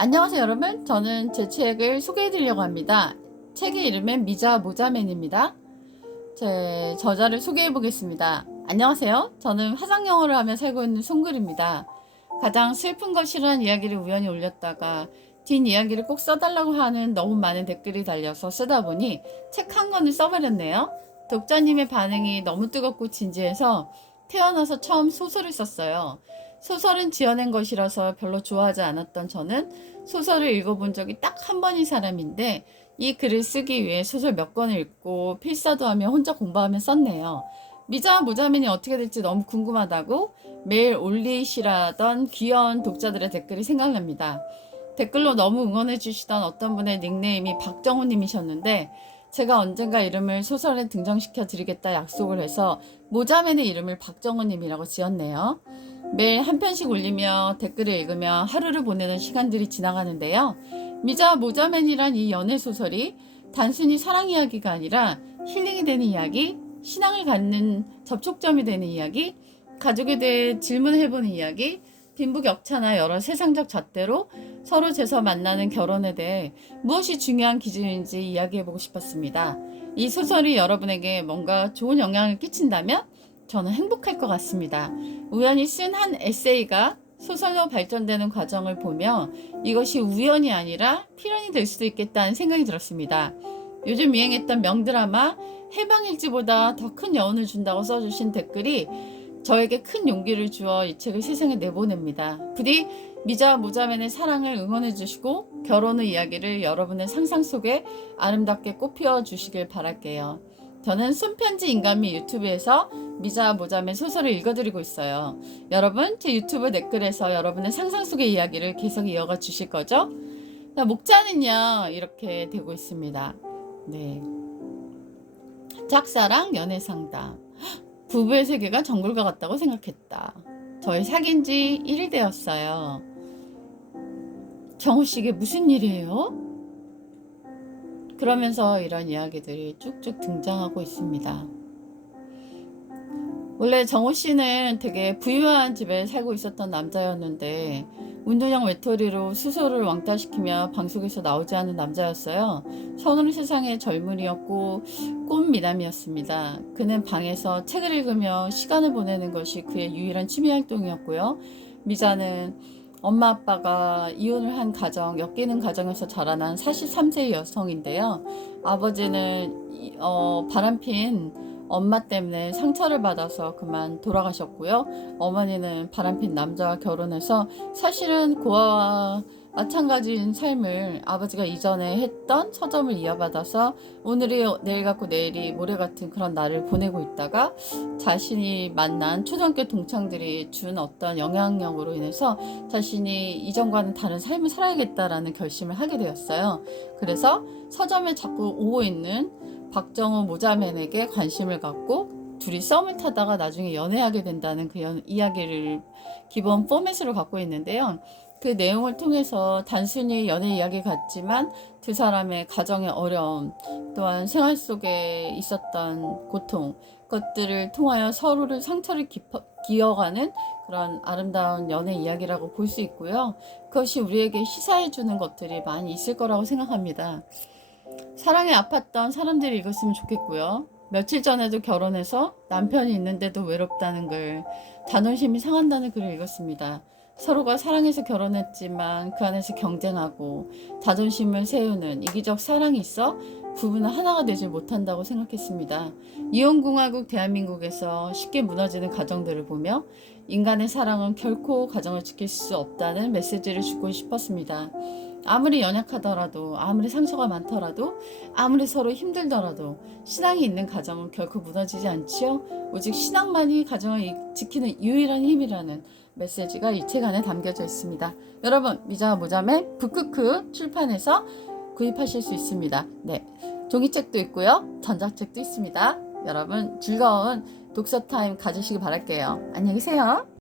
안녕하세요 여러분. 저는 제 책을 소개해 드리려고 합니다. 책의 이름은 미자 모자맨입니다. 제 저자를 소개해 보겠습니다. 안녕하세요. 저는 화상영어를 하며 살고 있는 송글입니다. 가장 슬픈 것 싫어하는 이야기를 우연히 올렸다가 뒷이야기를 꼭 써달라고 하는 너무 많은 댓글이 달려서 쓰다 보니 책 한 권을 써버렸네요. 독자님의 반응이 너무 뜨겁고 진지해서 태어나서 처음 소설을 썼어요. 소설은 지어낸 것이라서 별로 좋아하지 않았던 저는 소설을 읽어본 적이 딱 한 번인 사람인데 이 글을 쓰기 위해 소설 몇 권을 읽고 필사도 하며 혼자 공부하며 썼네요. 미자와 모자맨이 어떻게 될지 너무 궁금하다고 매일 올리시라던 귀여운 독자들의 댓글이 생각납니다. 댓글로 너무 응원해 주시던 어떤 분의 닉네임이 박정우님이셨는데 제가 언젠가 이름을 소설에 등장시켜 드리겠다 약속을 해서 모자맨의 이름을 박정우님이라고 지었네요. 매일 한 편씩 올리며 댓글을 읽으며 하루를 보내는 시간들이 지나가는데요. 미자와 모자맨이란 이 연애소설이 단순히 사랑 이야기가 아니라 힐링이 되는 이야기, 신앙을 갖는 접촉점이 되는 이야기, 가족에 대해 질문해보는 이야기, 빈부격차나 여러 세상적 잣대로 서로 재서 만나는 결혼에 대해 무엇이 중요한 기준인지 이야기해보고 싶었습니다. 이 소설이 여러분에게 뭔가 좋은 영향을 끼친다면 저는 행복할 것 같습니다. 우연히 쓴 한 에세이가 소설로 발전되는 과정을 보며 이것이 우연이 아니라 필연이 될 수도 있겠다는 생각이 들었습니다. 요즘 유행했던 명드라마 해방일지보다 더 큰 여운을 준다고 써주신 댓글이 저에게 큰 용기를 주어 이 책을 세상에 내보냅니다. 부디 미자와 모자맨의 사랑을 응원해 주시고 결혼 후 이야기를 여러분의 상상 속에 아름답게 꽃피워 주시길 바랄게요. 저는 손편지 인간미 유튜브에서 미자와 모자맨 소설을 읽어드리고 있어요. 여러분 제 유튜브 댓글에서 여러분의 상상 속의 이야기를 계속 이어가 주실 거죠? 목자는요 이렇게 되고 있습니다. 네, 짝사랑 연애상담. 부부의 세계가 정글과 같다고 생각했다. 저희 사귄 지 1일 되었어요. 정우씨 이게 무슨 일이에요? 그러면서 이런 이야기들이 쭉쭉 등장하고 있습니다. 원래 정우씨는 되게 부유한 집에 살고 있었던 남자였는데 운동형 외톨이로 수소를 왕따시키며 방송에서 나오지 않은 남자였어요. 서두른 세상의 젊은이였고 꽃미남이었습니다. 그는 방에서 책을 읽으며 시간을 보내는 것이 그의 유일한 취미활동이었고요. 미자는 엄마 아빠가 이혼을 한 가정, 엮이는 가정에서 자라난 43세의 여성인데요. 아버지는 바람핀 엄마 때문에 상처를 받아서 그만 돌아가셨고요. 어머니는 바람핀 남자와 결혼해서 사실은 고아와 마찬가지인 삶을 아버지가 이전에 했던 서점을 이어받아서 오늘이 내일 같고 내일이 모레 같은 그런 날을 보내고 있다가 자신이 만난 초등학교 동창들이 준 어떤 영향력으로 인해서 자신이 이전과는 다른 삶을 살아야겠다라는 결심을 하게 되었어요. 그래서 서점에 자꾸 오고 있는 박정우 모자맨에게 관심을 갖고 둘이 썸을 타다가 나중에 연애하게 된다는 그 이야기를 기본 포맷으로 갖고 있는데요. 그 내용을 통해서 단순히 연애 이야기 같지만 두 사람의 가정의 어려움 또한 생활 속에 있었던 고통 것들을 통하여 서로를 상처를 기어가는 그런 아름다운 연애 이야기라고 볼 수 있고요. 그것이 우리에게 시사해주는 것들이 많이 있을 거라고 생각합니다. 사랑에 아팠던 사람들이 읽었으면 좋겠고요. 며칠 전에도 결혼해서 남편이 있는데도 외롭다는 글, 자존심이 상한다는 글을 읽었습니다. 서로가 사랑해서 결혼했지만 그 안에서 경쟁하고 자존심을 세우는 이기적 사랑이 있어 부부는 하나가 되지 못한다고 생각했습니다. 이혼공화국 대한민국에서 쉽게 무너지는 가정들을 보며 인간의 사랑은 결코 가정을 지킬 수 없다는 메시지를 주고 싶었습니다. 아무리 연약하더라도 아무리 상처가 많더라도 아무리 서로 힘들더라도 신앙이 있는 가정은 결코 무너지지 않지요. 오직 신앙만이 가정을 지키는 유일한 힘이라는 메시지가 이 책 안에 담겨져 있습니다. 여러분 미자와 모자맨 북크크 출판에서 구입하실 수 있습니다. 네, 종이책도 있고요. 전자책도 있습니다. 여러분 즐거운 독서 타임 가지시기 바랄게요. 안녕히 계세요.